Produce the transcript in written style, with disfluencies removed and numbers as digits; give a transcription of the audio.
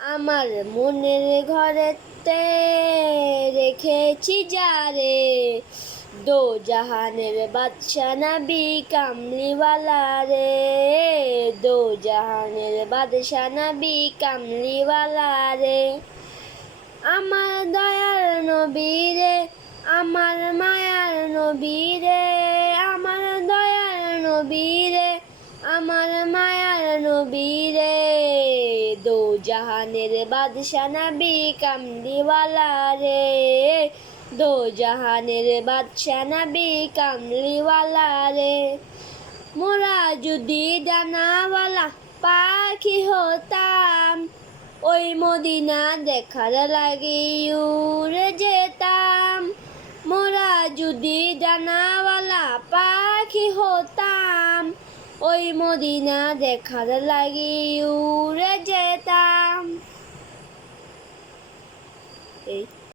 আমার মনের ঘরেতে রেখেছি যারে, দো জাহানের বাদশা নবী কামলিওয়ালা রে, দো জাহানের বাদশা নবী কামলিওয়ালা রে। আমার দয়ার নবী রে, আমার মায়ার নবী রে, আমার দয়ার নবী রে, আমার মায়ার নবী রে, দো জাহানের বাদশা নবী কামলিওয়ালা রে, দো জাহানের বাদশা নবী কামলিওয়ালা রে। মোরা যদি ডানাওয়ালা পাখি হতাম, ওই মদিনা দেখার লাগি উড়ে যেতাম। মোরা যদি ডানাওয়ালা পাখি হতাম, ওই মদিনা দেখার লাগি উড়ে যেতাম। এই